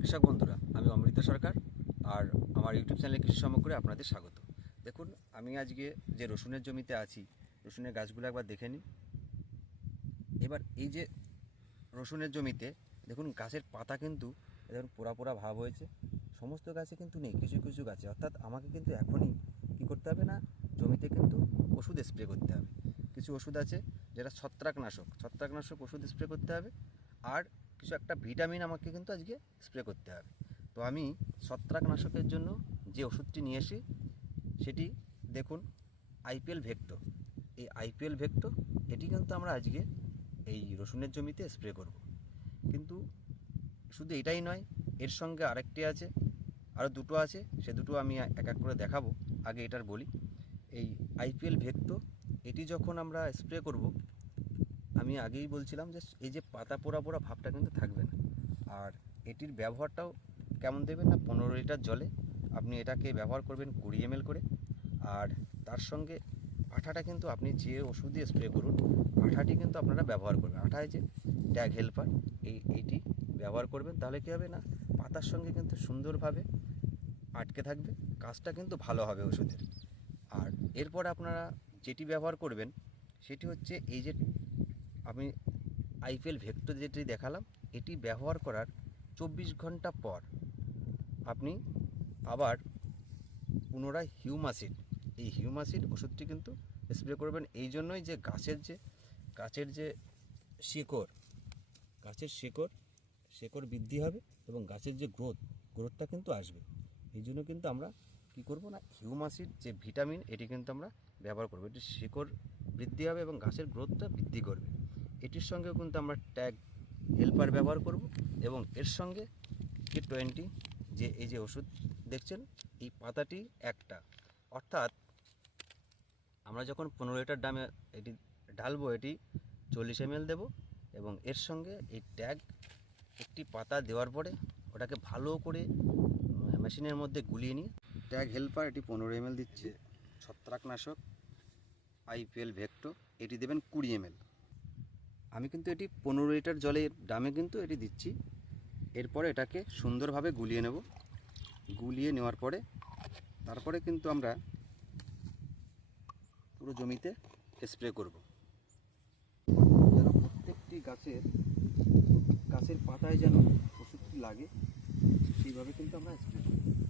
কৃষক বন্ধুরা, আমি অমৃতা সরকার আর আমার ইউটিউব চ্যানেলে কৃষি সামগ্রী আপনাদের স্বাগত। দেখুন, আমি আজকে যে রসুনের জমিতে আছি, রসুনের গাছগুলো একবার দেখে নিই। এবার এই যে রসুনের জমিতে, দেখুন, গাছের পাতা কিন্তু দেখুন পোড়া পোড়া ভাব হয়েছে। সমস্ত গাছে কিন্তু নেই, কিছু কিছু গাছে। অর্থাৎ আমাকে কিন্তু এখনই কী করতে হবে না, জমিতে কিন্তু ওষুধ স্প্রে করতে হবে। কিছু ওষুধ আছে যেটা ছত্রাকনাশক। ছত্রাকনাশক ওষুধ স্প্রে করতে হবে। আর কিছু একটা ভিটামিন আমাকে কিন্তু আজকে স্প্রে করতে হবে। তো আমি ছত্রাকনাশকের জন্য যে ওষুধটি নিয়ে আসি সেটি দেখুন আইপিএল ভেক্টো। এই আইপিএল ভেক্টো, এটি কিন্তু আমরা আজকে এই রসুনের জমিতে স্প্রে করব। কিন্তু শুধু এটাই নয়, এর সঙ্গে আরেকটি আছে, আরও দুটো আছে, সে দুটো আমি এক এক করে দেখাবো। আগে এটার বলি। এই আইপিএল ভেক্টো, এটি যখন আমরা স্প্রে করব আমি আগেই বলছিলাম যে এই যে পাতা পোড়া পোড়া ভাবটা কিন্তু থাকবে না। আর এটির ব্যবহারটাও কেমন দেবেন না? পনেরো লিটার জলে আপনি এটাকে ব্যবহার করবেন কুড়ি এম করে। আর তার সঙ্গে আঠাটা কিন্তু আপনি যে ওষুধ দিয়ে স্প্রে করুন, আঠাটি কিন্তু আপনারা ব্যবহার করবেন। আঠায় যে ট্যাগ হেল্পার, এই এইটি ব্যবহার করবেন। তাহলে কী হবে না? পাতার সঙ্গে কিন্তু সুন্দরভাবে আটকে থাকবে। কাজটা কিন্তু ভালো হবে ওষুধের। আর এরপর আপনারা যেটি ব্যবহার করবেন, সেটি হচ্ছে এই যে আমি আইপিএল ভেক্টর যেটি দেখালাম, এটি ব্যবহার করার চব্বিশ ঘণ্টা পর আপনি আবার পুনরায় হিউমাসিড এই হিউমাসিড ওষুধটি কিন্তু স্প্রে করবেন। এই জন্যই যে গাছের যে গাছের যে শিকড়, গাছের শিকড় শিকড় বৃদ্ধি হবে এবং গাছের যে গ্রোথ গ্রোথটা কিন্তু আসবে। এই জন্য কিন্তু আমরা কি করব না হিউমাসিড যে ভিটামিন, এটি কিন্তু আমরা ব্যবহার করব। এটি শিকড় বৃদ্ধি হবে এবং গাছের গ্রোথটা বৃদ্ধি করবে। এটির সঙ্গেও কিন্তু আমরা ট্যাগ হেল্পার ব্যবহার করব এবং এর সঙ্গে টি টোয়েন্টি যে এই যে ওষুধ দেখছেন, এই পাতাটি একটা। অর্থাৎ আমরা যখন পনেরো লিটার দামে এটি ঢালবো, এটি চল্লিশ এম দেবো এবং এর সঙ্গে এই ট্যাগ একটি পাতা দেওয়ার পরে ওটাকে ভালো করে মেশিনের মধ্যে গুলিয়ে নিই ট্যাগ হেল্পার এটি পনেরো এম দিচ্ছে। ছত্রাকনাশক আইপিএল ভেক্টো এটি দেবেন কুড়ি এম আমি কিন্তু এটি পনেরো লিটার জলের দামে কিন্তু এটি দিচ্ছি। এরপরে এটাকে সুন্দরভাবে গুলিয়ে নেব। গুলিয়ে নেওয়ার পরে তারপরে কিন্তু আমরা পুরো জমিতে স্প্রে করব। যেন প্রত্যেকটি গাছের গাছের পাতায় যেন ওষুধটি লাগে, সেইভাবে কিন্তু আমরা স্প্রে করব।